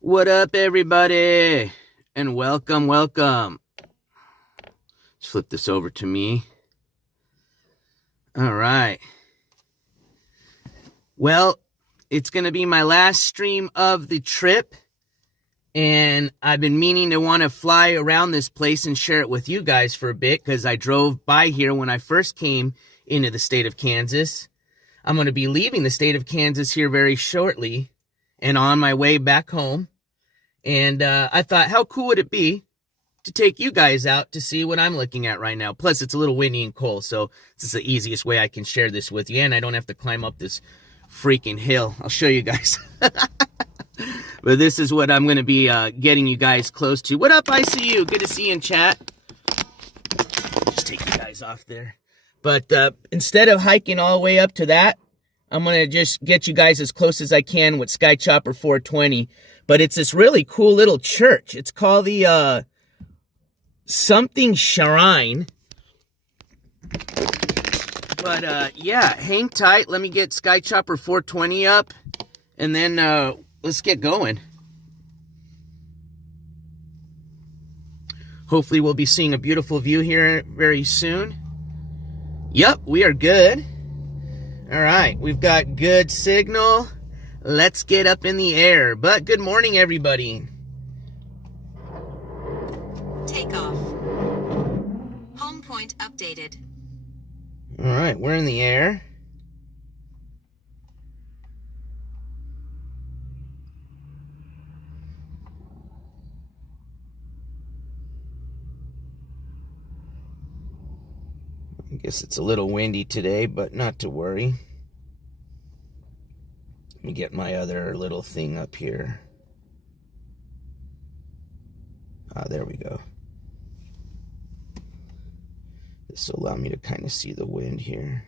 What up, everybody? And welcome. Let's flip this over to me. All right. Well, it's going to be my last stream of the trip. And I've been meaning to want to fly around this place and share it with you guys for a bit, because I drove by here when I first came into the state of Kansas. I'm going to be leaving the state of Kansas here very shortly and on my way back home. And I thought, how cool would it be to take you guys out to see what I'm looking at right now? Plus, it's a little windy and cold, so this is the easiest way I can share this with you. And I don't have to climb up this freaking hill. I'll show you guys. But this is what I'm going to be getting you guys close to. What up, ICU? Good to see you in chat. Just take you guys off there. But instead of hiking all the way up to that, I'm going to just get you guys as close as I can with Sky Chopper 420. But it's this really cool little church. It's called the something Shrine. But yeah, hang tight. Let me get Sky Chopper 420 up. And then let's get going. Hopefully we'll be seeing a beautiful view here very soon. Yep, we are good. All right, we've got good signal. Let's get up in the air. But good morning, everybody. Takeoff. Home point updated. All right, we're in the air. I guess it's a little windy today, but not to worry. Let me get my other little thing up here. Ah, there we go. This will allow me to kind of see the wind here.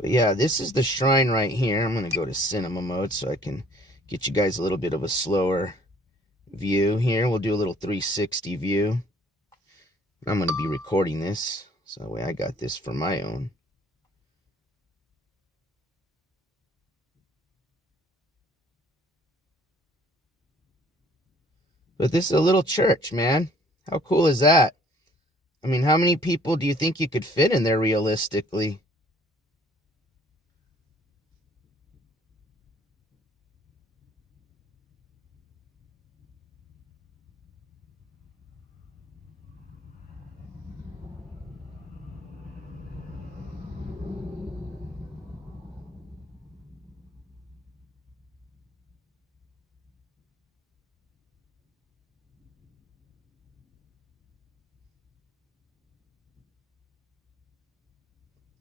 But yeah, this is the shrine right here. I'm going to go to cinema mode so I can get you guys a little bit of a slower view here. We'll do a little 360 view. I'm going to be recording this, so that way I got this for my own. But this is a little church, man. How cool is that? I mean, how many people do you think you could fit in there realistically?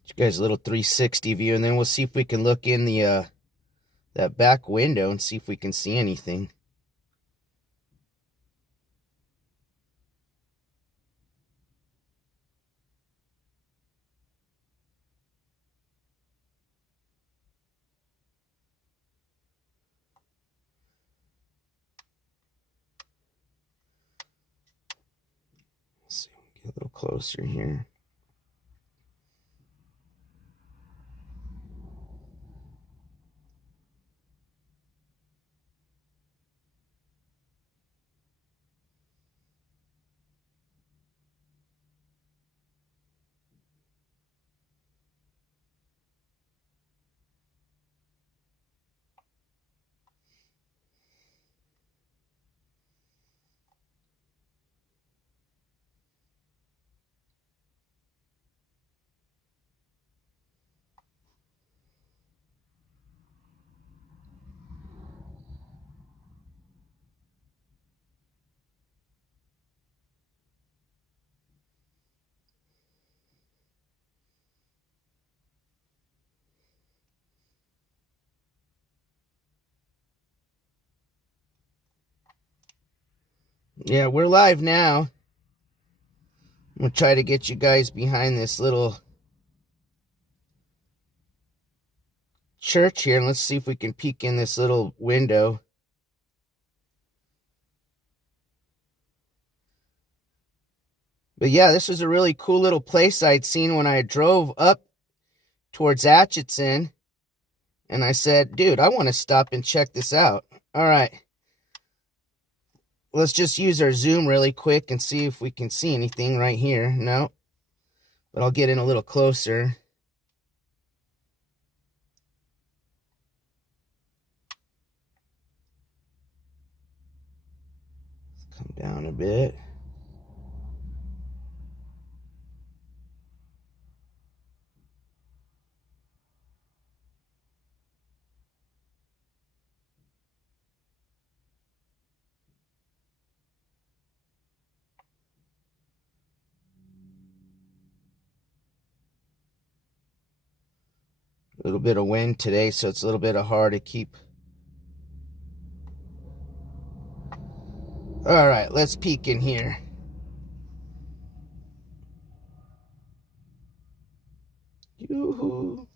You guys a little 360 view, and then we'll see if we can look in the that back window and see if we can see anything. Let's see, get a little closer here. Yeah, we're live now. I'm going to try to get you guys behind this little church here, and let's see if we can peek in this little window. But yeah, this was a really cool little place I'd seen when I drove up towards Atchison. And I said, dude, I want to stop and check this out. All right. Let's just use our zoom really quick and see if we can see anything right here. No. But I'll get in a little closer. Come down a bit. A little bit of wind today, so it's a little bit hard to keep. All right, let's peek in here. Yoo-hoo.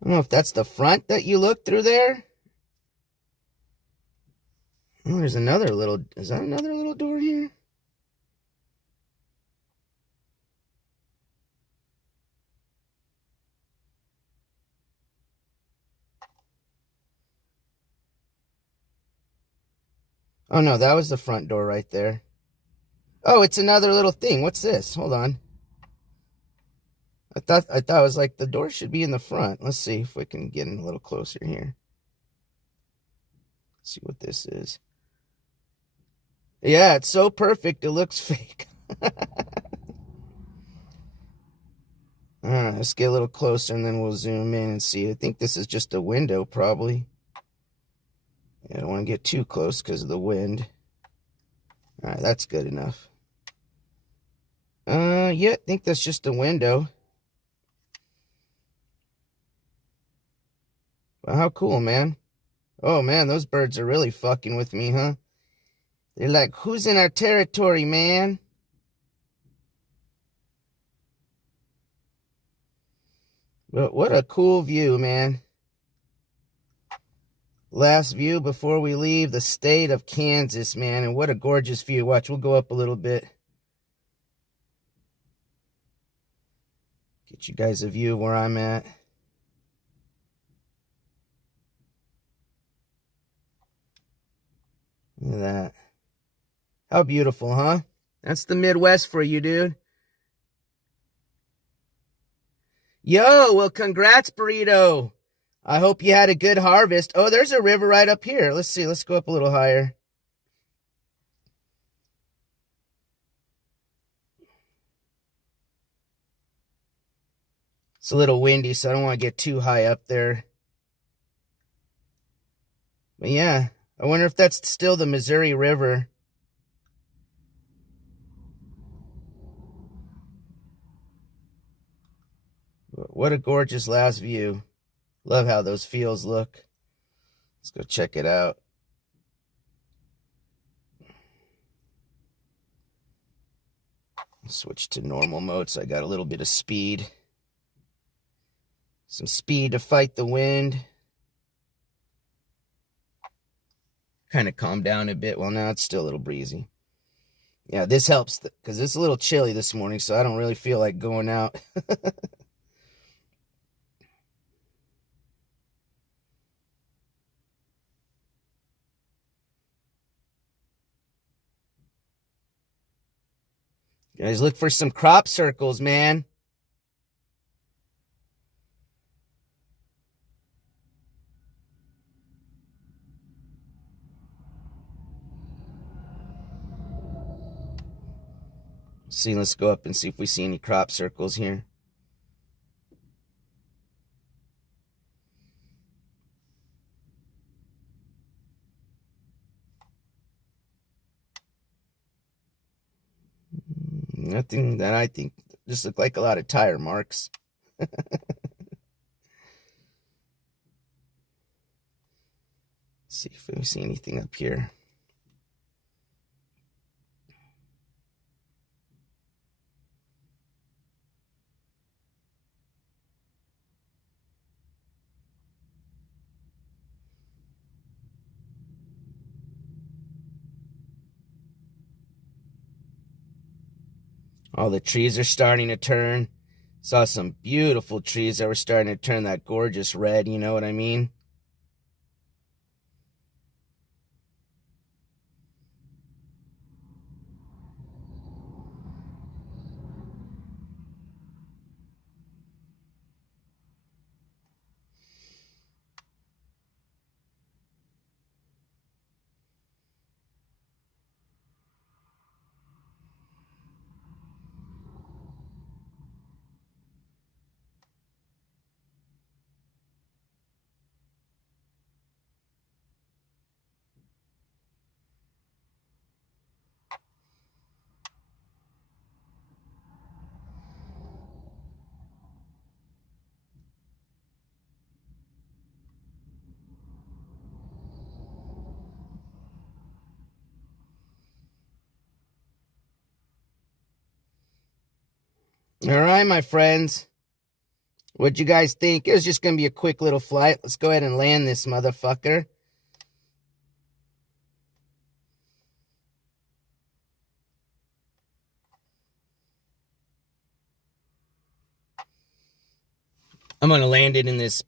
I don't know if that's the front that you look through there. Oh, there's another little, is that another little door here? Oh no, that was the front door right there. Oh, it's another little thing. What's this? Hold on. I thought it was like the door should be in the front. Let's see if we can get in a little closer here. See what this is. Yeah, it's so perfect. It looks fake. All right, let's get a little closer and then we'll zoom in and see. I think this is just a window, probably. I don't want to get too close because of the wind. All right, that's good enough. Yeah, I think that's just a window. Well, how cool, man. Oh, man, those birds are really fucking with me, huh? They're like, who's in our territory, man? But what a cool view, man. Last view before we leave the state of Kansas, man. And what a gorgeous view. Watch, we'll go up a little bit. Get you guys a view of where I'm at. Look at that. How beautiful, huh? That's the Midwest for you, dude. Yo, well, congrats, Burrito. I hope you had a good harvest. Oh, there's a river right up here. Let's see. Let's go up a little higher. It's a little windy, so I don't want to get too high up there. But yeah, I wonder if that's still the Missouri River. What a gorgeous last view. Love how those fields look. Let's go check it out. Switch to normal mode so I got a little bit of speed. Some speed to fight the wind. Kind of calmed down a bit. Well, now it's still a little breezy. Yeah, this helps because it's a little chilly this morning, so I don't really feel like going out. Guys, look for some crop circles, man. See, let's go up and see if we see any crop circles here. Nothing that I think just look like a lot of tire marks. See if we see anything up here. All the trees are starting to turn. Saw some beautiful trees that were starting to turn that gorgeous red, you know what I mean? All right, my friends. What'd you guys think? It was just going to be a quick little flight. Let's go ahead and land this motherfucker. I'm going to land it in this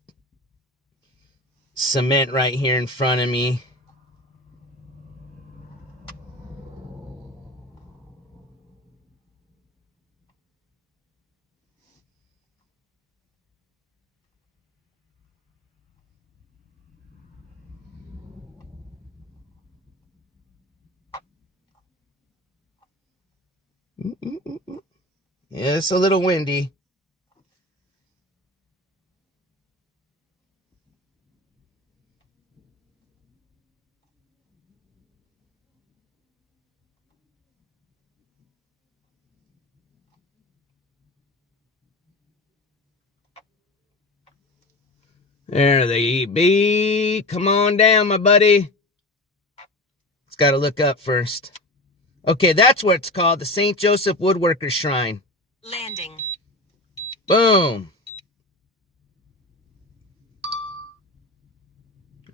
cement right here in front of me. Yeah, it's a little windy. There they be. Come on down, my buddy. It's got to look up first. Okay, that's what it's called, the St. Joseph Woodworker Shrine. Landing. Boom.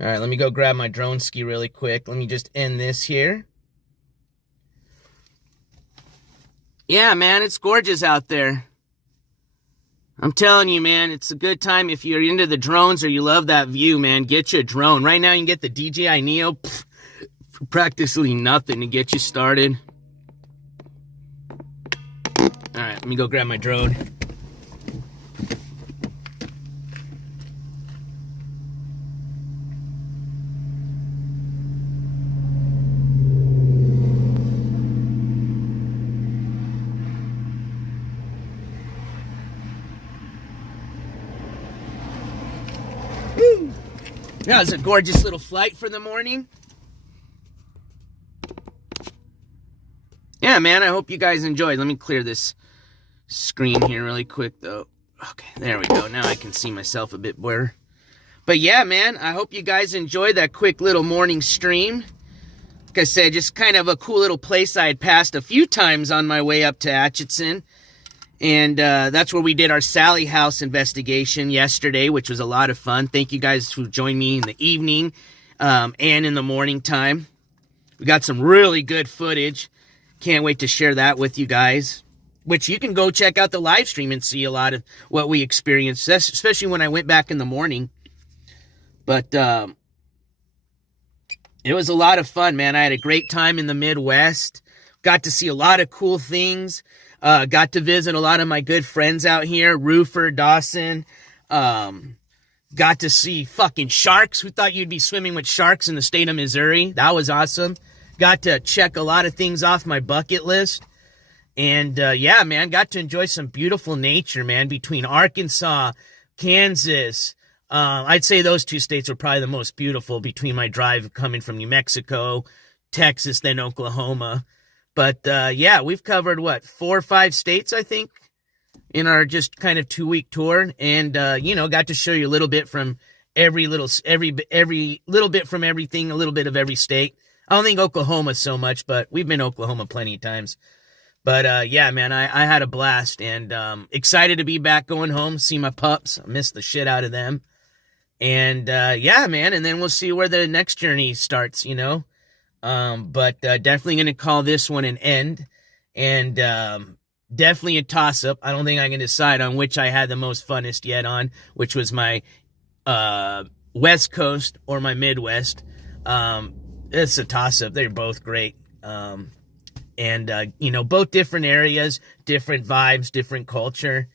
All right, let me go grab my drone ski really quick. Let me just end this here. Yeah, man, it's gorgeous out there. I'm telling you, man, it's a good time if you're into the drones or you love that view, man. Get you a drone. Right now, you can get the DJI Neo for practically nothing to get you started. All right, let me go grab my drone. Woo! That was a gorgeous little flight for the morning. Yeah, man, I hope you guys enjoyed. Let me clear this screen here really quick, though. Okay, there we go. Now I can see myself a bit better. But yeah, man, I hope you guys enjoyed that quick little morning stream. Like I said, just kind of a cool little place I had passed a few times on my way up to Atchison. And that's where we did our Sally House investigation yesterday, which was a lot of fun. Thank you guys who joined me in the evening and in the morning time. We got some really good footage. Can't wait to share that with you guys. Which you can go check out the live stream and see a lot of what we experienced, especially when I went back in the morning. But it was a lot of fun, man. I had a great time in the Midwest. Got to see a lot of cool things. Got to visit a lot of my good friends out here. Roofer, Dawson. Got to see fucking sharks. Who thought you'd be swimming with sharks in the state of Missouri? That was awesome. Got to check a lot of things off my bucket list. And, yeah, man, got to enjoy some beautiful nature, man, between Arkansas, Kansas. I'd say those two states were probably the most beautiful between my drive coming from New Mexico, Texas, then Oklahoma. But, yeah, we've covered, 4 or 5 states, I think, in our just kind of 2-week tour. And, you know, got to show you a little bit from every little bit from everything, a little bit of every state. I don't think Oklahoma so much, but we've been to Oklahoma plenty of times. But, yeah, man, I had a blast and excited to be back going home, see my pups. I missed the shit out of them. And, yeah, man, and then we'll see where the next journey starts, you know. But definitely going to call this one an end. And definitely a toss-up. I don't think I can decide on which I had the most funnest yet on, which was my West Coast or my Midwest. It's a toss-up. They're both great. And, you know, both different areas, different vibes, different culture.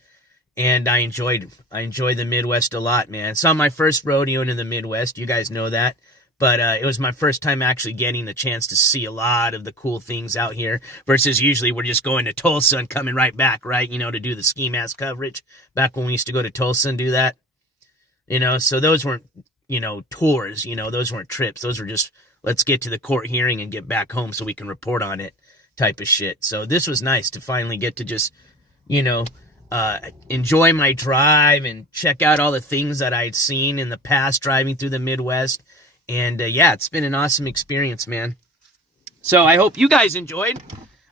And I enjoyed the Midwest a lot, man. It's not my first rodeo in the Midwest. You guys know that. But it was my first time actually getting the chance to see a lot of the cool things out here versus usually we're just going to Tulsa and coming right back, right? You know, to do the ski mask coverage back when we used to go to Tulsa and do that. You know, so those weren't, you know, tours, you know, those weren't trips. Those were just, let's get to the court hearing and get back home so we can report on it type of shit. So this was nice to finally get to just, you know, enjoy my drive and check out all the things that I'd seen in the past driving through the Midwest. And, yeah, it's been an awesome experience, man. So I hope you guys enjoyed.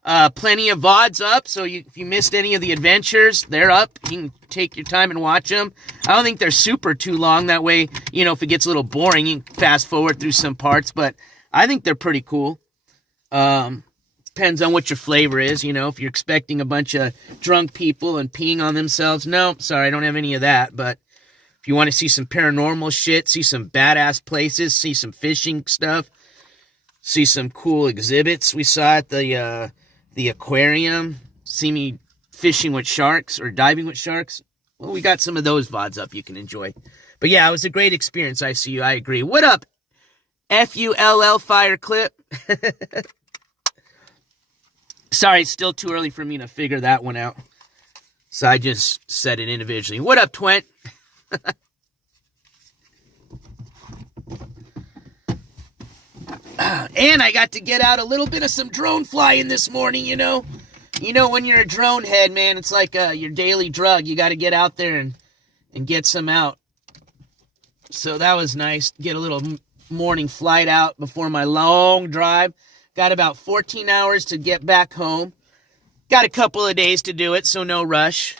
Plenty of VODs up, so if you missed any of the adventures, they're up. You can take your time and watch them. I don't think they're super too long. That way, you know, if it gets a little boring, you can fast forward through some parts. But I think they're pretty cool. Depends on what your flavor is. You know, if you're expecting a bunch of drunk people and peeing on themselves. No, sorry, I don't have any of that. But if you want to see some paranormal shit, see some badass places, see some fishing stuff, see some cool exhibits we saw at the aquarium, see me fishing with sharks or diving with sharks. Well, we got some of those VODs up you can enjoy. But yeah, it was a great experience, ICU. I agree. What up, FULL Fire Clip? Sorry, it's still too early for me to figure that one out. So I just said it individually. What up, Twent? And I got to get out a little bit of some drone flying this morning, you know. You know, when you're a drone head, man, it's like your daily drug. You got to get out there and get some out. So that was nice. Get a little morning flight out before my long drive. Got about 14 hours to get back home. Got a couple of days to do it, so no rush.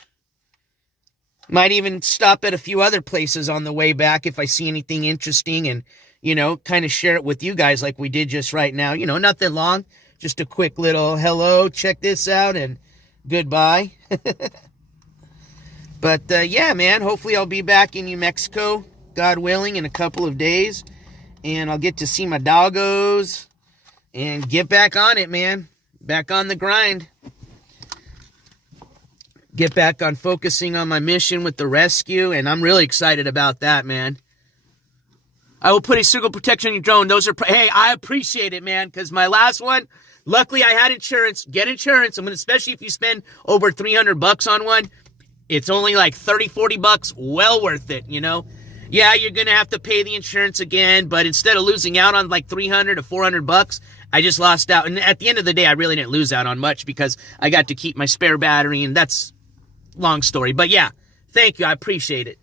Might even stop at a few other places on the way back if I see anything interesting and, you know, kind of share it with you guys like we did just right now. You know, nothing long. Just a quick little hello, check this out, and goodbye. But, yeah, man, hopefully I'll be back in New Mexico, God willing, in a couple of days. And I'll get to see my doggos and get back on it, man. Back on the grind. Get back on focusing on my mission with the rescue, and I'm really excited about that, man. I will put a circle protection on your drone. Those are, hey, I appreciate it, man, because my last one, luckily I had insurance. Get insurance. I mean, especially if you spend over $300 on one, it's only like 30, 40 bucks. Well worth it, you know? Yeah, you're going to have to pay the insurance again, but instead of losing out on like 300 to 400 bucks, I just lost out. And at the end of the day, I really didn't lose out on much because I got to keep my spare battery, and that's long story. But yeah, thank you. I appreciate it.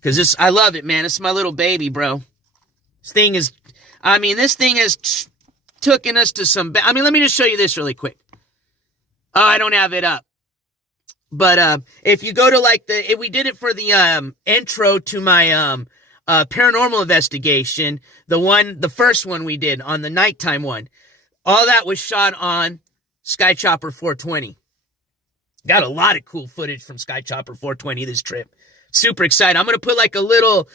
Because I love it, man. It's my little baby, bro. This thing has taken us to some, let me just show you this really quick. Oh, I don't have it up. But if you go to we did it for the intro to my paranormal investigation, the first one we did on the nighttime one. All that was shot on Skychopper 420. Got a lot of cool footage from Skychopper 420 this trip. Super excited. I'm going to put like a little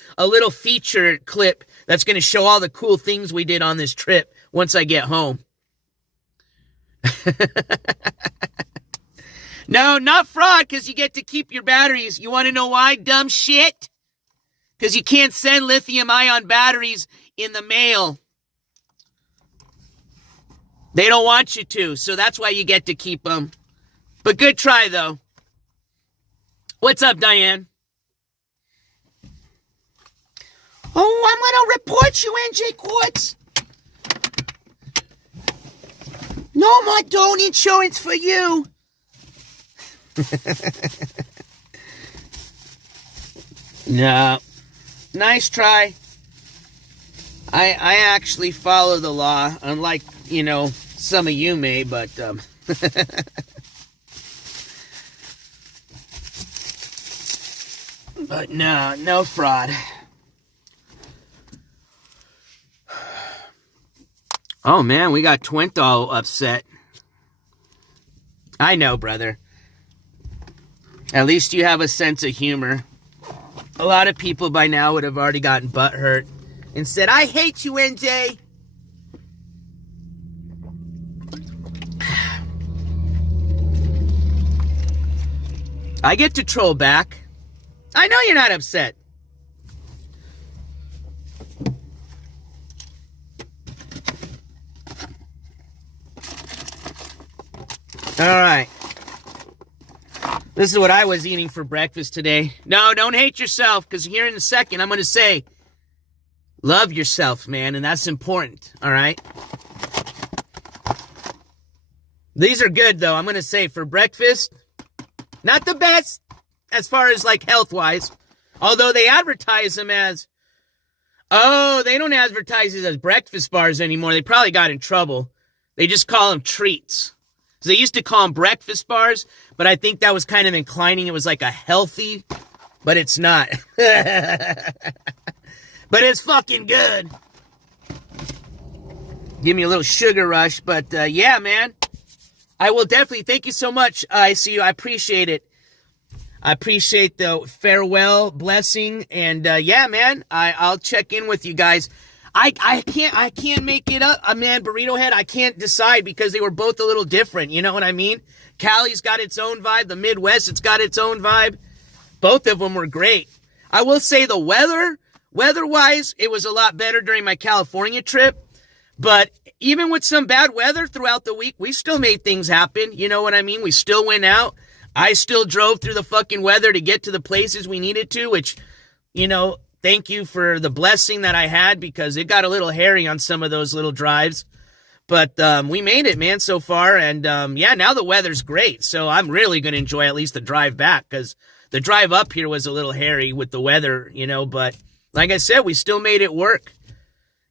feature clip that's going to show all the cool things we did on this trip once I get home. No, not fraud, because you get to keep your batteries. You want to know why? Dumb shit. Because you can't send lithium-ion batteries in the mail. They don't want you to, so that's why you get to keep them. But good try, though. What's up, Diane? Oh, I'm going to report you, NJCourts. No more drone insurance for you. No. Nice try. I actually follow the law, unlike, you know, some of you may, but but no fraud. Oh man, we got Twent all upset. I know, brother. At least you have a sense of humor. A lot of people by now would have already gotten butthurt and said, I hate you, NJ. I get to troll back. I know you're not upset. All right. This is what I was eating for breakfast today. No, don't hate yourself, because here in a second I'm going to say, love yourself, man, and that's important, all right? These are good, though. I'm going to say for breakfast, not the best as far as, like, health-wise, although they advertise them as, oh, they don't advertise it as breakfast bars anymore. They probably got in trouble. They just call them treats. Because they used to call them breakfast bars, but I think that was kind of inclining. It was like a healthy, but it's not. But it's fucking good. Give me a little sugar rush, but yeah, man. I will definitely, thank you so much. I see you. I appreciate it. I appreciate the farewell blessing, and yeah, man, I'll check in with you guys. I can't make it up, man. Burrito Head, I can't decide because they were both a little different. You know what I mean? Cali's got its own vibe. The Midwest, it's got its own vibe. Both of them were great. I will say the weather-wise, it was a lot better during my California trip. But even with some bad weather throughout the week, we still made things happen. You know what I mean? We still went out. I still drove through the fucking weather to get to the places we needed to, which, you know, thank you for the blessing that I had because it got a little hairy on some of those little drives. But we made it, man, so far. And yeah, now the weather's great. So I'm really going to enjoy at least the drive back because the drive up here was a little hairy with the weather, you know. But like I said, we still made it work.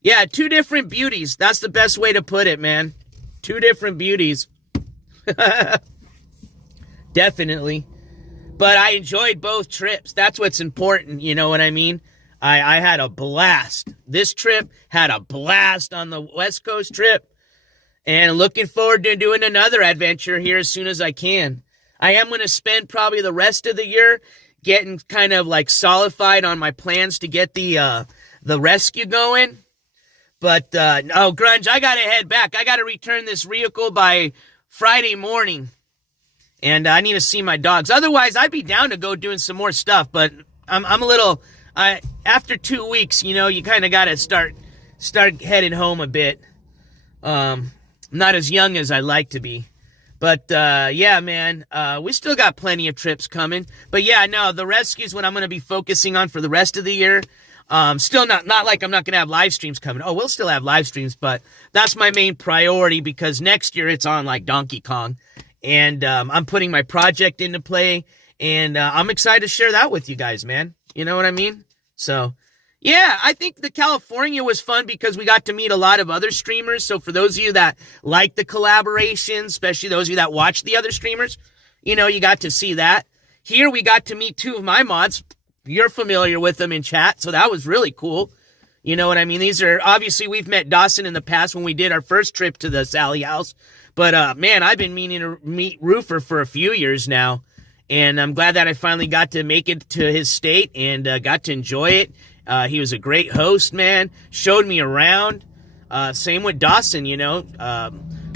Yeah, two different beauties. That's the best way to put it, man. Two different beauties. Definitely. But I enjoyed both trips. That's what's important. You know what I mean? I had a blast. This trip had a blast on the West Coast trip. And looking forward to doing another adventure here as soon as I can. I am going to spend probably the rest of the year getting kind of like solidified on my plans to get the rescue going. But, oh, Grunge, I got to head back. I got to return this vehicle by Friday morning. And I need to see my dogs. Otherwise, I'd be down to go doing some more stuff. But I'm a little, after 2 weeks, you know, you kind of got to start heading home a bit. Not as young as I like to be. But, yeah, man, we still got plenty of trips coming. But, yeah, no, the rescue's what I'm going to be focusing on for the rest of the year. Still not like I'm not going to have live streams coming. Oh, we'll still have live streams, but that's my main priority because next year it's on like Donkey Kong. And I'm putting my project into play, and I'm excited to share that with you guys, man. You know what I mean? So, yeah, I think the California was fun because we got to meet a lot of other streamers. So for those of you that like the collaboration, especially those of you that watch the other streamers, you know, you got to see that. Here we got to meet two of my mods. You're familiar with them in chat, so that was really cool. You know what I mean? These are, obviously, we've met Dawson in the past when we did our first trip to the Sally house. But, man, I've been meaning to meet Roofer for a few years now. And I'm glad that I finally got to make it to his state and got to enjoy it. He was a great host, man. Showed me around. Same with Dawson, you know.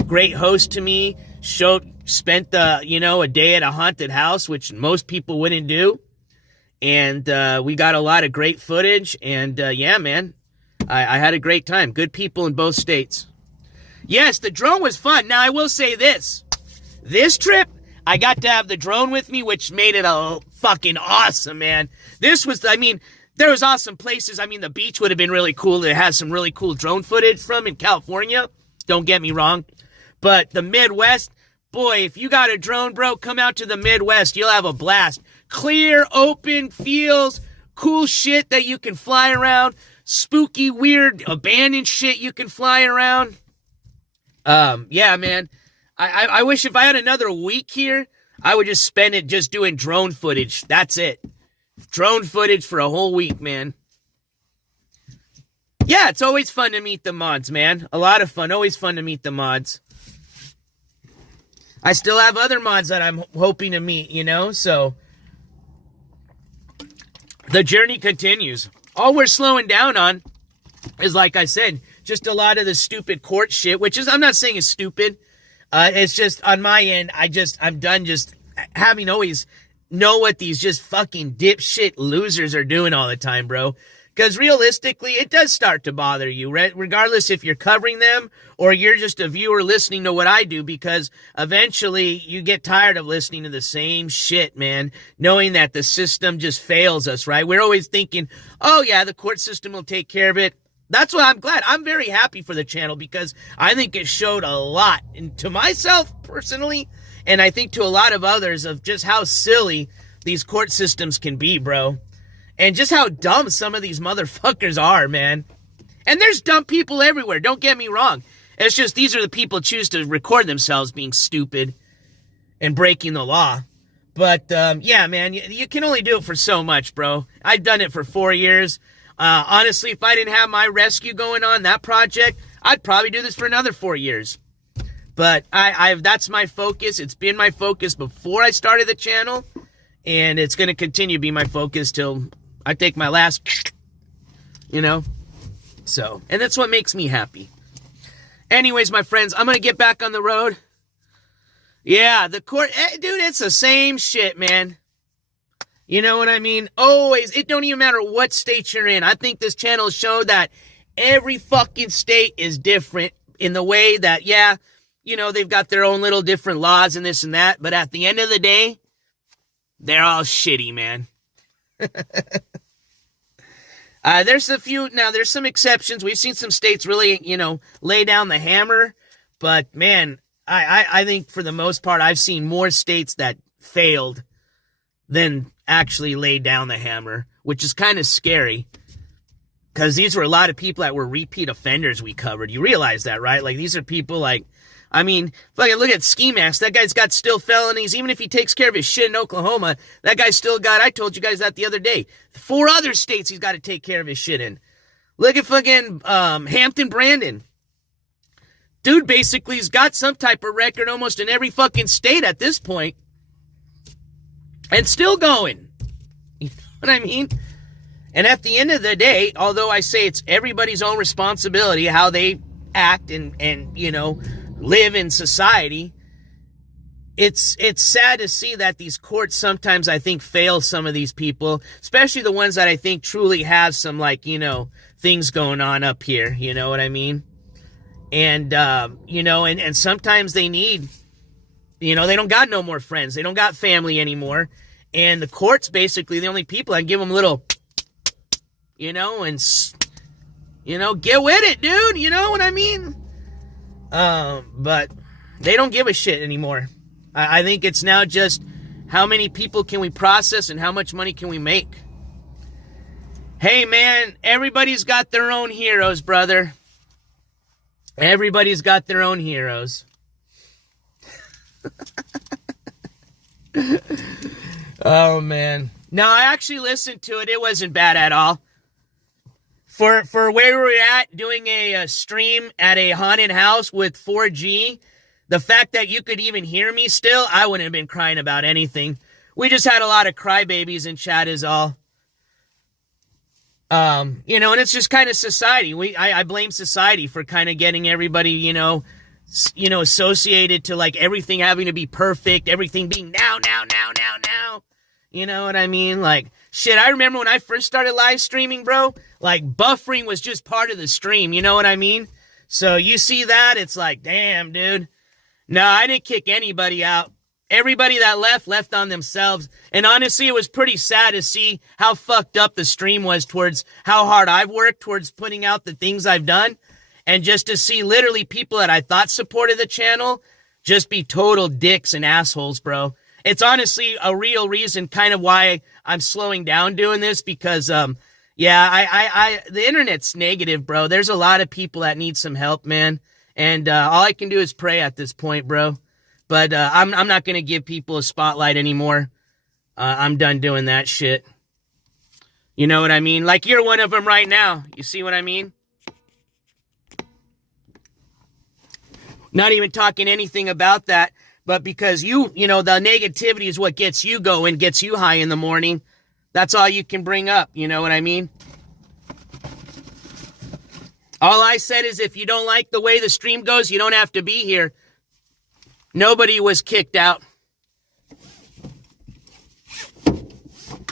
Great host to me. Spent, you know, a day at a haunted house, which most people wouldn't do. And we got a lot of great footage. And, yeah, man, I had a great time. Good people in both states. Yes, the drone was fun. Now, I will say this. This trip, I got to have the drone with me, which made it a fucking awesome, man. This was, I mean, there was awesome places. I mean, the beach would have been really cool to have some really cool drone footage from in California. Don't get me wrong. But the Midwest, boy, if you got a drone, bro, come out to the Midwest. You'll have a blast. Clear, open fields, cool shit that you can fly around. Spooky, weird, abandoned shit you can fly around. Yeah, man. I wish if I had another week here, I would just spend it just doing drone footage. That's it. Drone footage for a whole week, man. Yeah, it's always fun to meet the mods, man. A lot of fun. Always fun to meet the mods. I still have other mods that I'm hoping to meet, you know, so the journey continues. All we're slowing down on is, like I said, just a lot of the stupid court shit, which is, I'm not saying it's stupid. It's just on my end, I'm done just having always know what these just fucking dipshit losers are doing all the time, bro. Because realistically, it does start to bother you, regardless if you're covering them or you're just a viewer listening to what I do, because eventually you get tired of listening to the same shit, man, knowing that the system just fails us, right? We're always thinking, oh yeah, the court system will take care of it. That's why I'm glad. I'm very happy for the channel because I think it showed a lot, and to myself personally, and I think to a lot of others, of just how silly these court systems can be, bro. And just how dumb some of these motherfuckers are, man. And there's dumb people everywhere, don't get me wrong. It's just these are the people who choose to record themselves being stupid and breaking the law. But, yeah, man, you can only do it for so much, bro. I've done it for 4 years. Honestly, if I didn't have my rescue going on, that project, I'd probably do this for another 4 years. But that's my focus. It's been my focus before I started the channel. And it's going to continue to be my focus till I take my last, you know. So, and that's what makes me happy. Anyways, my friends, I'm going to get back on the road. Yeah, the court, dude, it's the same shit, man. You know what I mean? Always, it don't even matter what state you're in. I think this channel showed that every fucking state is different in the way that, yeah, you know, they've got their own little different laws and this and that. But at the end of the day, they're all shitty, man. There's some exceptions. We've seen some states really, you know, lay down the hammer. But, man, I think for the most part, I've seen more states that failed than actually laid down the hammer, which is kind of scary. Because these were a lot of people that were repeat offenders we covered. You realize that, right? Like, these are people like, I mean, fucking look at Ski Mask. That guy's got still felonies. Even if he takes care of his shit in Oklahoma, that guy's still got, I told you guys that the other day, 4 other states he's got to take care of his shit in. Look at fucking Hampton Brandon. Dude basically has got some type of record almost in every fucking state at this point. And still going. You know what I mean? And at the end of the day, although I say it's everybody's own responsibility how they act and you know, live in society, it's sad to see that these courts sometimes, I think, fail some of these people, especially the ones that I think truly have some, like, you know, things going on up here, you know what I mean? And, you know, and sometimes they need, you know, they don't got no more friends. They don't got family anymore. And the court's basically the only people that give them a little, you know, and, you know, get with it, dude. You know what I mean? But they don't give a shit anymore. I think it's now just how many people can we process and how much money can we make? Hey, man, everybody's got their own heroes, brother. Everybody's got their own heroes. Oh, man. No, I actually listened to it. It wasn't bad at all. For where we were at, doing a stream at a haunted house with 4G, the fact that you could even hear me still, I wouldn't have been crying about anything. We just had a lot of crybabies in chat is all. You know, and it's just kind of society. I blame society for kind of getting everybody, you know, associated to like everything having to be perfect, everything being now. You know what I mean? Like, shit, I remember when I first started live streaming, bro, like buffering was just part of the stream, you know what I mean? So you see that, it's like, damn, dude. No, I didn't kick anybody out. Everybody that left on themselves. And honestly, it was pretty sad to see how fucked up the stream was towards how hard I've worked towards putting out the things I've done. And just to see literally people that I thought supported the channel just be total dicks and assholes, bro. It's honestly a real reason kind of why I'm slowing down doing this because, yeah, the internet's negative, bro. There's a lot of people that need some help, man. And, all I can do is pray at this point, bro. But, I'm not going to give people a spotlight anymore. I'm done doing that shit. You know what I mean? Like you're one of them right now. You see what I mean? Not even talking anything about that. But because you know, the negativity is what gets you going, gets you high in the morning. That's all you can bring up. You know what I mean? All I said is if you don't like the way the stream goes, you don't have to be here. Nobody was kicked out.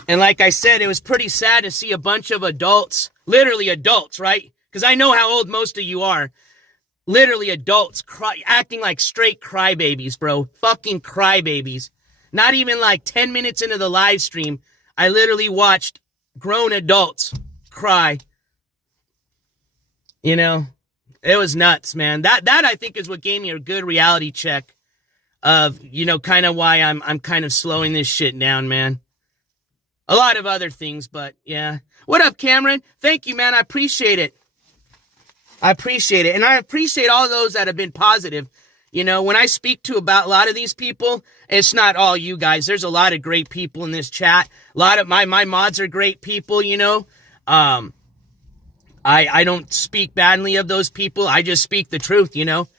And like I said, it was pretty sad to see a bunch of adults, literally adults, right? Because I know how old most of you are. Literally adults acting like straight crybabies, bro. Fucking crybabies. Not even like 10 minutes into the live stream, I literally watched grown adults cry. You know, it was nuts, man. That I think is what gave me a good reality check of, you know, kind of why I'm kind of slowing this shit down, man. A lot of other things, but yeah. What up, Cameron? Thank you, man. I appreciate it. I appreciate it. And I appreciate all those that have been positive. You know, when I speak to about a lot of these people, it's not all you guys. There's a lot of great people in this chat. A lot of my mods are great people, you know. I don't speak badly of those people. I just speak the truth, you know.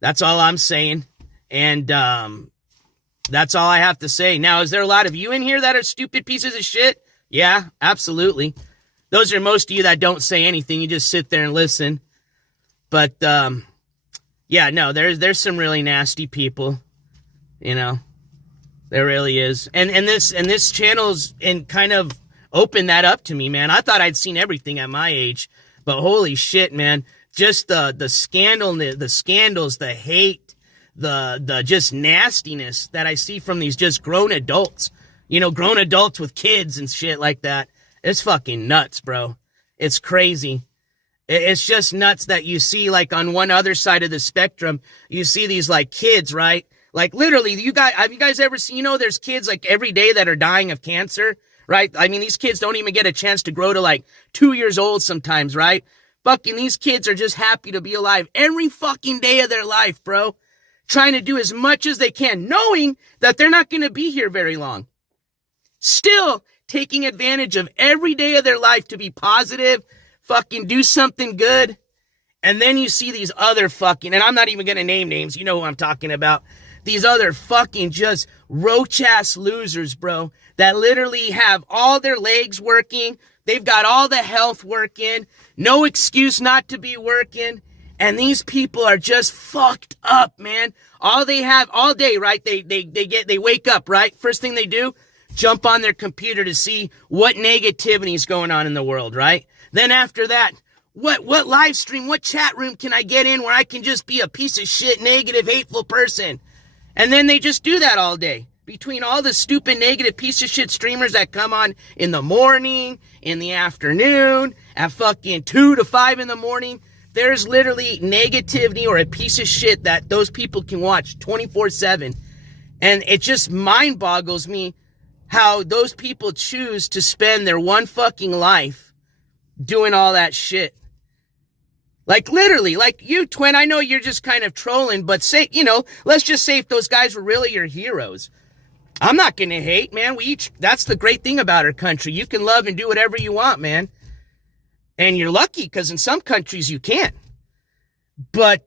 That's all I'm saying. And that's all I have to say. Now, is there a lot of you in here that are stupid pieces of shit? Yeah, absolutely. Those are most of you that don't say anything. You just sit there and listen. But yeah, no, there's some really nasty people, you know. There really is. And this channel's and kind of opened that up to me, man. I thought I'd seen everything at my age, but holy shit, man. Just the scandal, the scandals, the hate, the just nastiness that I see from these just grown adults. You know, grown adults with kids and shit like that. It's fucking nuts, bro. It's crazy. It's just nuts that you see, like, on one other side of the spectrum, you see these, like, kids, right? Like, literally, have you guys ever seen, you know, there's kids, like, every day that are dying of cancer, right? I mean, these kids don't even get a chance to grow to, like, 2 years old sometimes, right? Fucking these kids are just happy to be alive every fucking day of their life, bro. Trying to do as much as they can, knowing that they're not going to be here very long. Still taking advantage of every day of their life to be positive, fucking do something good. And then you see these other fucking, and I'm not even going to name names, you know who I'm talking about. These other fucking just roach-ass losers, bro, that literally have all their legs working. They've got all the health working. No excuse not to be working. And these people are just fucked up, man. All they have all day, right? They wake up, right? First thing they do, jump on their computer to see what negativity is going on in the world, right? Then after that, what live stream, what chat room can I get in where I can just be a piece of shit, negative, hateful person? And then they just do that all day. Between all the stupid, negative piece of shit streamers that come on in the morning, in the afternoon, at fucking 2 to 5 in the morning, there's literally negativity or a piece of shit that those people can watch 24/7. And it just mind boggles me how those people choose to spend their one fucking life doing all that shit. Like, literally, like you, Twin, I know you're just kind of trolling, but say, you know, let's just say if those guys were really your heroes. I'm not going to hate, man. That's the great thing about our country. You can love and do whatever you want, man. And you're lucky because in some countries you can't. But,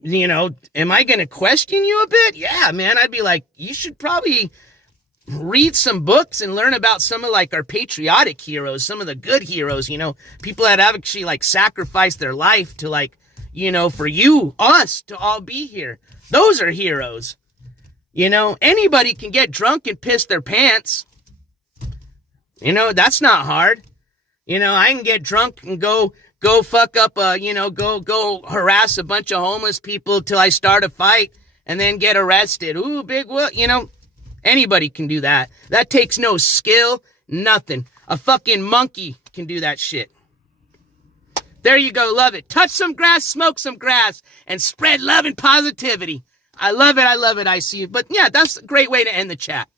you know, am I going to question you a bit? Yeah, man. I'd be like, you should probably read some books and learn about some of, like, our patriotic heroes, some of the good heroes, you know, people that have actually, like, sacrificed their life to, like, you know, for you, us, to all be here. Those are heroes. You know, anybody can get drunk and piss their pants. You know, that's not hard. You know, I can get drunk and go fuck up, you know, go harass a bunch of homeless people till I start a fight and then get arrested. Ooh, big what? You know, anybody can do that. That takes no skill, nothing. A fucking monkey can do that shit. There you go, love it. Touch some grass, smoke some grass, and spread love and positivity. I love it, I see you. But yeah, that's a great way to end the chat.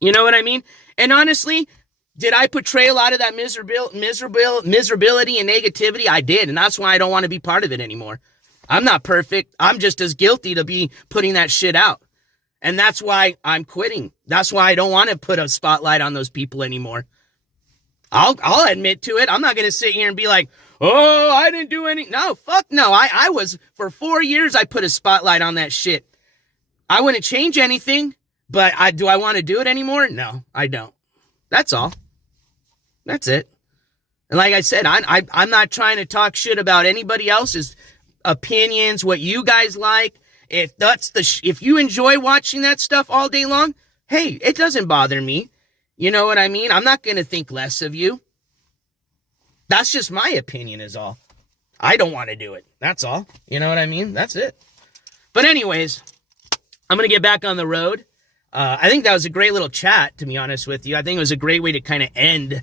You know what I mean? And honestly, did I portray a lot of that miserability and negativity? I did, and that's why I don't want to be part of it anymore. I'm not perfect. I'm just as guilty to be putting that shit out. And that's why I'm quitting. That's why I don't want to put a spotlight on those people anymore. I'll admit to it. I'm not going to sit here and be like, oh, I didn't do any. No, fuck no. I was, for 4 years, I put a spotlight on that shit. I wouldn't change anything, but do I want to do it anymore? No, I don't. That's all. That's it. And like I said, I'm not trying to talk shit about anybody else's opinions, what you guys like. If you enjoy watching that stuff all day long, hey, it doesn't bother me. You know what I mean? I'm not going to think less of you. That's just my opinion is all. I don't want to do it. That's all. You know what I mean? That's it. But anyways, I'm going to get back on the road. I think that was a great little chat, to be honest with you. I think it was a great way to kind of end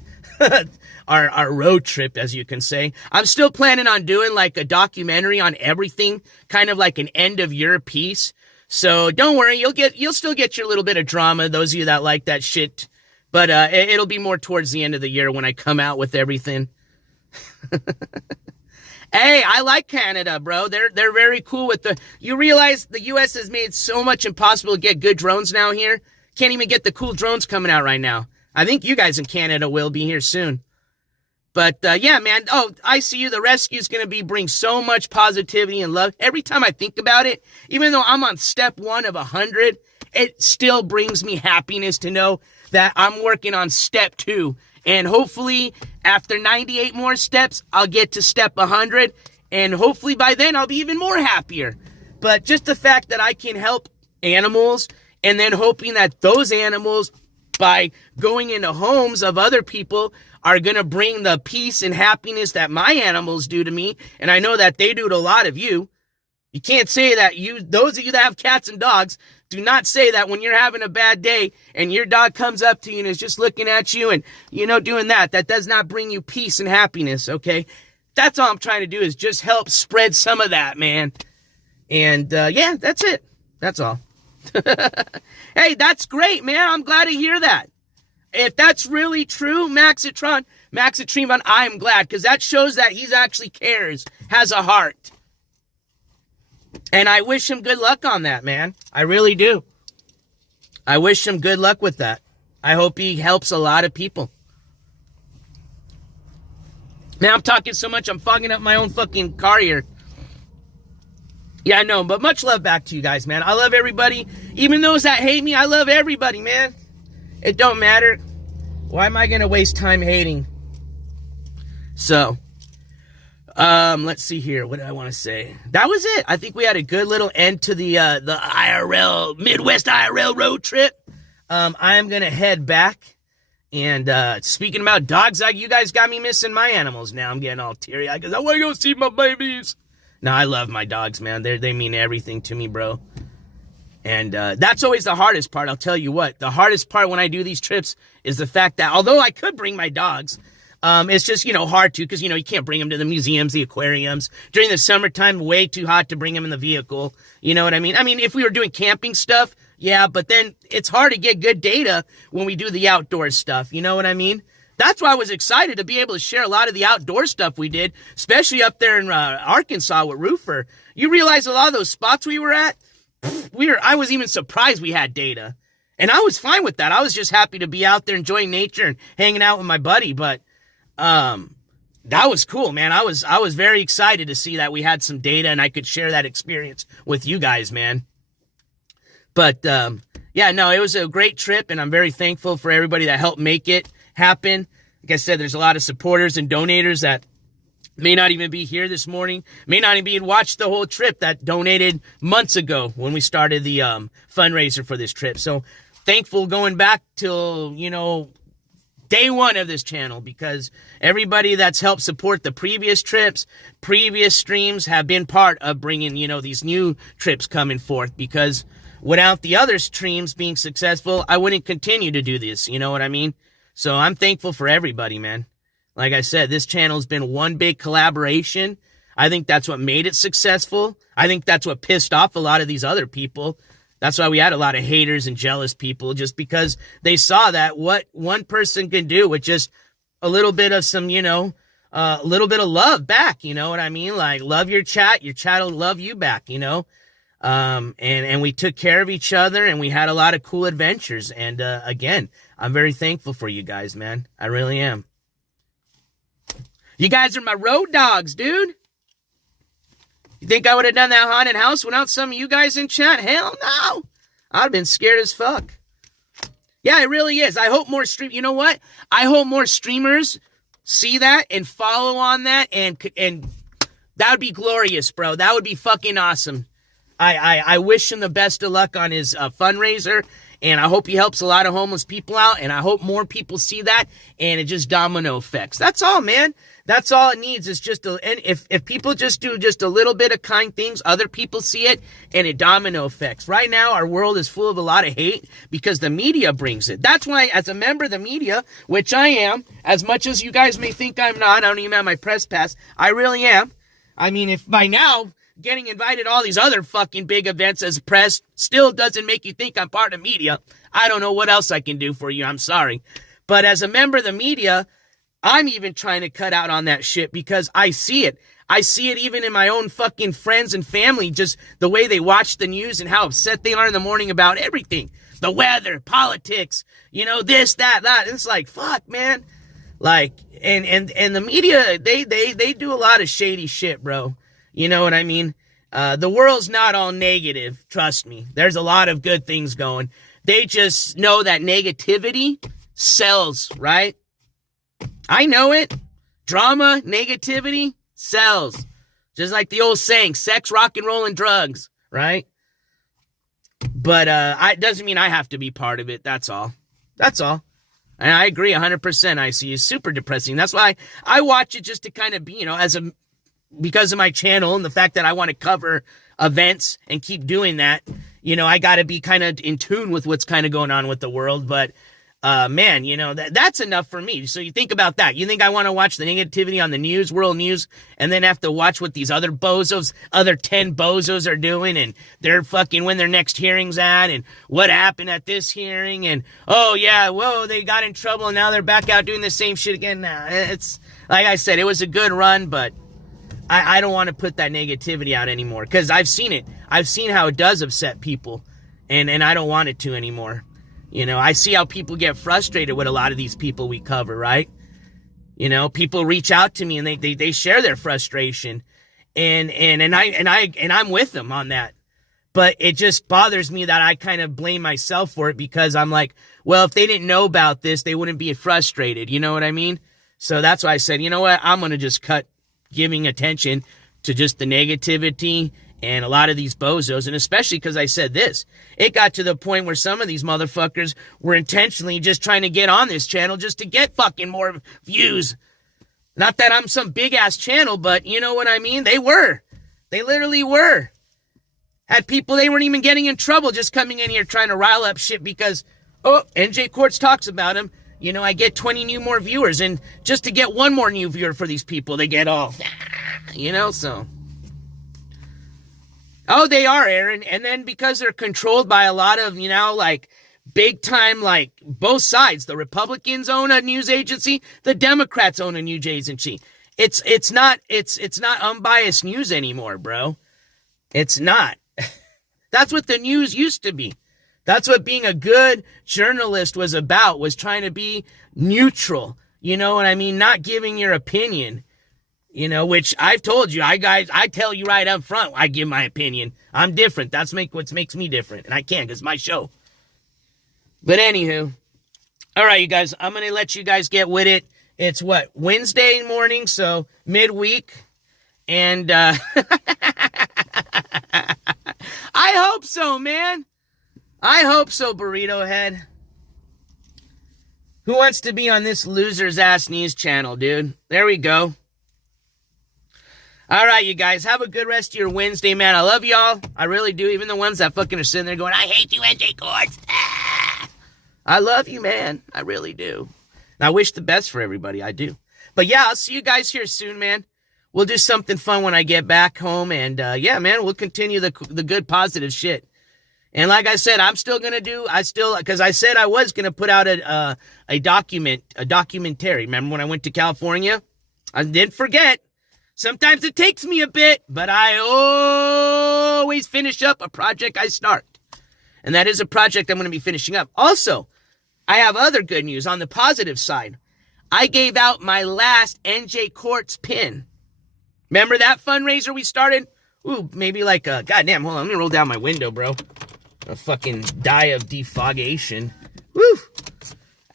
our road trip, as you can say. I'm still planning on doing like a documentary on everything, kind of like an end of year piece. So don't worry, you'll still get your little bit of drama, those of you that like that shit. But it'll be more towards the end of the year when I come out with everything. Hey, I like Canada, bro. They're very cool with you realize the U.S. has made so much impossible to get good drones now here? Can't even get the cool drones coming out right now. I think you guys in Canada will be here soon. But, yeah, man. Oh, I see you. The rescue is going to bring so much positivity and love. Every time I think about it, even though I'm on step 1 of 100, it still brings me happiness to know that I'm working on step 2. And hopefully, after 98 more steps, I'll get to step 100. And hopefully by then, I'll be even more happier. But just the fact that I can help animals, and then hoping that those animals, by going into homes of other people, are going to bring the peace and happiness that my animals do to me. And I know that they do to a lot of you. You can't say that those of you that have cats and dogs, do not say that when you're having a bad day and your dog comes up to you and is just looking at you and, doing that. That does not bring you peace and happiness, okay? That's all I'm trying to do is just help spread some of that, man. And, yeah, that's it. That's all. Hey, that's great, man. I'm glad to hear that. If that's really true, Maxitron, I'm glad, because that shows that he actually cares, has a heart. And I wish him good luck on that, man. I really do. I wish him good luck with that. I hope he helps a lot of people. Man, I'm talking so much, I'm fogging up my own fucking car here. Yeah, I know, but much love back to you guys, man. I love everybody. Even those that hate me, I love everybody, man. It don't matter. Why am I going to waste time hating? So, let's see here. What did I want to say? That was it. I think we had a good little end to the IRL, Midwest IRL road trip. I am going to head back. And, speaking about dogs, you guys got me missing my animals now. I'm getting all teary-eyed because I want to go see my babies. No, I love my dogs, man. They mean everything to me, bro. And that's always the hardest part. I'll tell you what. The hardest part when I do these trips is the fact that although I could bring my dogs, it's just, hard to because, you can't bring them to the museums, the aquariums. During the summertime, way too hot to bring them in the vehicle. You know what I mean? I mean, if we were doing camping stuff, yeah, but then it's hard to get good data when we do the outdoor stuff. You know what I mean? That's why I was excited to be able to share a lot of the outdoor stuff we did, especially up there in Arkansas with Roofer. You realize a lot of those spots we were at, I was even surprised we had data. And I was fine with that. I was just happy to be out there enjoying nature and hanging out with my buddy. But that was cool, man. I was very excited to see that we had some data and I could share that experience with you guys, man. But yeah, no, it was a great trip, and I'm very thankful for everybody that helped make it happen. Like I said, there's a lot of supporters and donators that may not even be here this morning, may not even be watched the whole trip, that donated months ago when we started the fundraiser for this trip. So thankful going back till, day one of this channel, because everybody that's helped support the previous trips, previous streams have been part of bringing, these new trips coming forth, because without the other streams being successful, I wouldn't continue to do this. You know what I mean? So I'm thankful for everybody, man. Like I said, this channel's been one big collaboration. I think that's what made it successful. I think that's what pissed off a lot of these other people. That's why we had a lot of haters and jealous people, just because they saw that what one person can do with just a little bit of some, a little bit of love back. You know what I mean? Like, love your chat will love you back, and we took care of each other, and we had a lot of cool adventures. And, again, I'm very thankful for you guys, man. I really am. You guys are my road dogs, dude. You think I would have done that haunted house without some of you guys in chat? Hell no. I'd have been scared as fuck. Yeah, it really is. I hope more you know what? I hope more streamers see that and follow on that, and that would be glorious, bro. That would be fucking awesome. I wish him the best of luck on his fundraiser, and I hope he helps a lot of homeless people out, and I hope more people see that, and it just domino effects. That's all, man. That's all it needs, is just and if people just do just a little bit of kind things, other people see it, and it domino effects. Right now, our world is full of a lot of hate because the media brings it. That's why, as a member of the media, which I am, as much as you guys may think I'm not, I don't even have my press pass, I really am. I mean, if by now getting invited to all these other fucking big events as press still doesn't make you think I'm part of media, I don't know what else I can do for you. I'm sorry. But as a member of the media, I'm even trying to cut out on that shit because I see it. I see it even in my own fucking friends and family, just the way they watch the news and how upset they are in the morning about everything. The weather, politics, this, that. It's like, fuck, man. Like, and the media, they do a lot of shady shit, bro. You know what I mean? The world's not all negative. Trust me. There's a lot of good things going. They just know that negativity sells, right? I know it. Drama, negativity sells. Just like the old saying, sex, rock and roll, and drugs, right? But it doesn't mean I have to be part of it. That's all. That's all. And I agree 100%. I see it's super depressing. That's why I watch it, just to kind of be, because of my channel and the fact that I want to cover events and keep doing that. I got to be kind of in tune with what's kind of going on with the world. But man, that's enough for me. So you think about that. You think I want to watch the negativity on the news, world news, and then have to watch what these other 10 bozos are doing, and they're fucking when their next hearing's at, and what happened at this hearing, and oh yeah, whoa, they got in trouble and now they're back out doing the same shit again. Now it's like I said, it was a good run, but I don't want to put that negativity out anymore, because I've seen it. I've seen how it does upset people, and I don't want it to anymore. I see how people get frustrated with a lot of these people we cover, right? People reach out to me and they share their frustration, and I'm with them on that. But it just bothers me that I kind of blame myself for it, because I'm like, well, if they didn't know about this, they wouldn't be frustrated. You know what I mean? So that's why I said, you know what? I'm going to just cut giving attention to just the negativity and a lot of these bozos, and especially because I said this, it got to the point where some of these motherfuckers were intentionally just trying to get on this channel just to get fucking more views. Not that I'm some big ass channel, but you know what I mean? They literally were. Had people, they weren't even getting in trouble, just coming in here trying to rile up shit because, oh, NJCourts talks about him. I get 20 more viewers, and just to get one more new viewer for these people, they get all, so. Oh, they are, Aaron. And then because they're controlled by a lot of, big time, both sides. The Republicans own a news agency. The Democrats own a news agency. It's not unbiased news anymore, bro. It's not. That's what the news used to be. That's what being a good journalist was about, was trying to be neutral. You know what I mean? Not giving your opinion. Which I've told you, I tell you right up front, I give my opinion. I'm different. That's what makes me different. And I can, because it's my show. But anywho, all right, you guys, I'm going to let you guys get with it. It's Wednesday morning, so midweek. And I hope so, man. I hope so, Burrito Head. Who wants to be on this loser's ass news channel, dude? There we go. All right, you guys, have a good rest of your Wednesday, man. I love y'all. I really do. Even the ones that fucking are sitting there going, I hate you, NJCourts. Ah! I love you, man. I really do. And I wish the best for everybody. I do. But yeah, I'll see you guys here soon, man. We'll do something fun when I get back home. And yeah, man, we'll continue the good, positive shit. And like I said, because I said I was going to put out a documentary. Remember when I went to California? I didn't forget. Sometimes it takes me a bit, but I always finish up a project I start. And that is a project I'm going to be finishing up. Also, I have other good news on the positive side. I gave out my last NJCourts pin. Remember that fundraiser we started? Ooh, maybe goddamn, hold on, let me roll down my window, bro. A fucking die of defogation. Woo!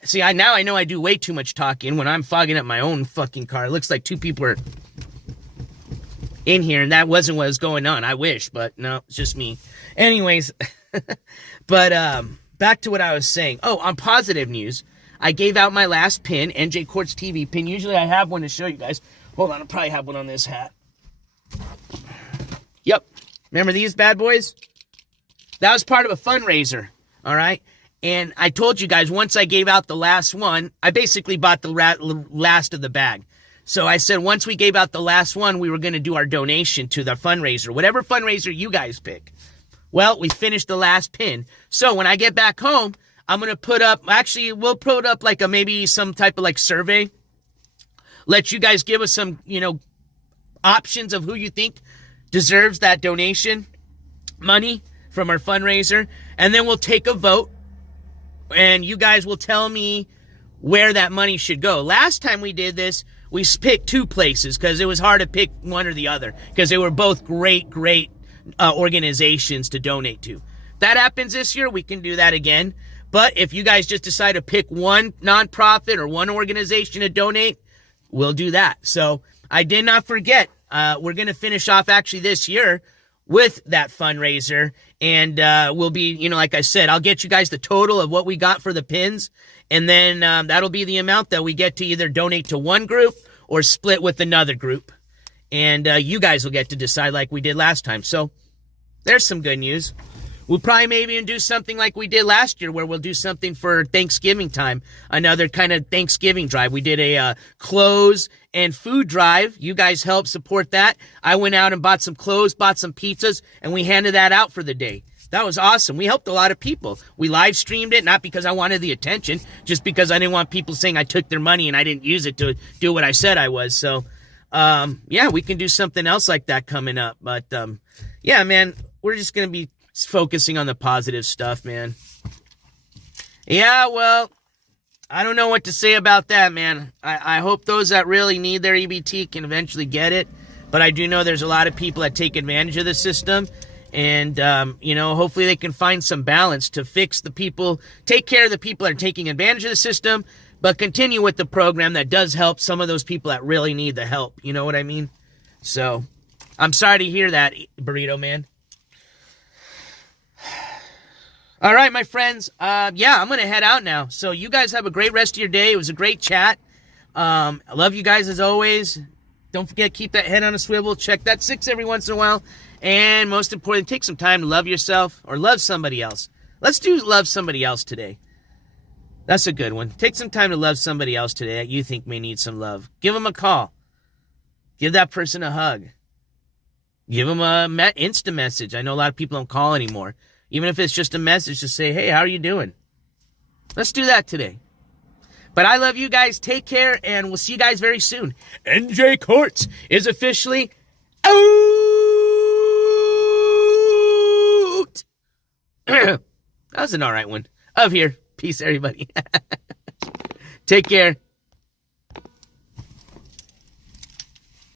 See, now I know I do way too much talking when I'm fogging up my own fucking car. It looks like two people are in here, and that wasn't what was going on. I wish, but no, it's just me. Anyways, but back to what I was saying. Oh, on positive news, I gave out my last pin, NJCourts TV pin. Usually I have one to show you guys. Hold on, I'll probably have one on this hat. Yep. Remember these bad boys? That was part of a fundraiser, all right? And I told you guys, once I gave out the last one, I basically bought the last of the bag. So I said once we gave out the last one, we were going to do our donation to the fundraiser, whatever fundraiser you guys pick. Well, we finished the last pin. So when I get back home, I'm going to put up, actually, we'll put up maybe some type of survey let you guys give us some, options of who you think deserves that donation money from our fundraiser. And then we'll take a vote and you guys will tell me where that money should go. Last time we did this, we picked 2 places because it was hard to pick one or the other because they were both great organizations to donate to. That happens this year, we can do that again. But if you guys just decide to pick one nonprofit or one organization to donate, we'll do that. So I did not forget. We're going to finish off actually this year with that fundraiser. And we'll be, like I said, I'll get you guys the total of what we got for the pins. And then that'll be the amount that we get to either donate to one group or split with another group. And you guys will get to decide like we did last time. So there's some good news. We'll probably maybe even do something like we did last year where we'll do something for Thanksgiving time. Another kind of Thanksgiving drive. We did a clothes and food drive. You guys helped support that. I went out and bought some clothes, bought some pizzas, and we handed that out for the day. That was awesome. We helped a lot of people. We live streamed it, not because I wanted the attention, just because I didn't want people saying I took their money and I didn't use it to do what I said I was. So, yeah, we can do something else like that coming up. But, yeah, man, we're just going to be focusing on the positive stuff, man. Yeah, well, I don't know what to say about that, man. I hope those that really need their EBT can eventually get it. But I do know there's a lot of people that take advantage of the system. And, hopefully they can find some balance to fix the people, take care of the people that are taking advantage of the system, but continue with the program that does help some of those people that really need the help. You know what I mean? So, I'm sorry to hear that, Burrito Man. All right, my friends. I'm going to head out now. So you guys have a great rest of your day. It was a great chat. I love you guys as always. Don't forget, keep that head on a swivel. Check that 6 every once in a while. And most important, take some time to love yourself or love somebody else. Let's do love somebody else today. That's a good one. Take some time to love somebody else today that you think may need some love. Give them a call. Give that person a hug. Give them a Insta message. I know a lot of people don't call anymore. Even if it's just a message to say, hey, how are you doing? Let's do that today. But I love you guys. Take care, and we'll see you guys very soon. NJCourts is officially out. That was an all right one. Of here. Peace, everybody. Take care.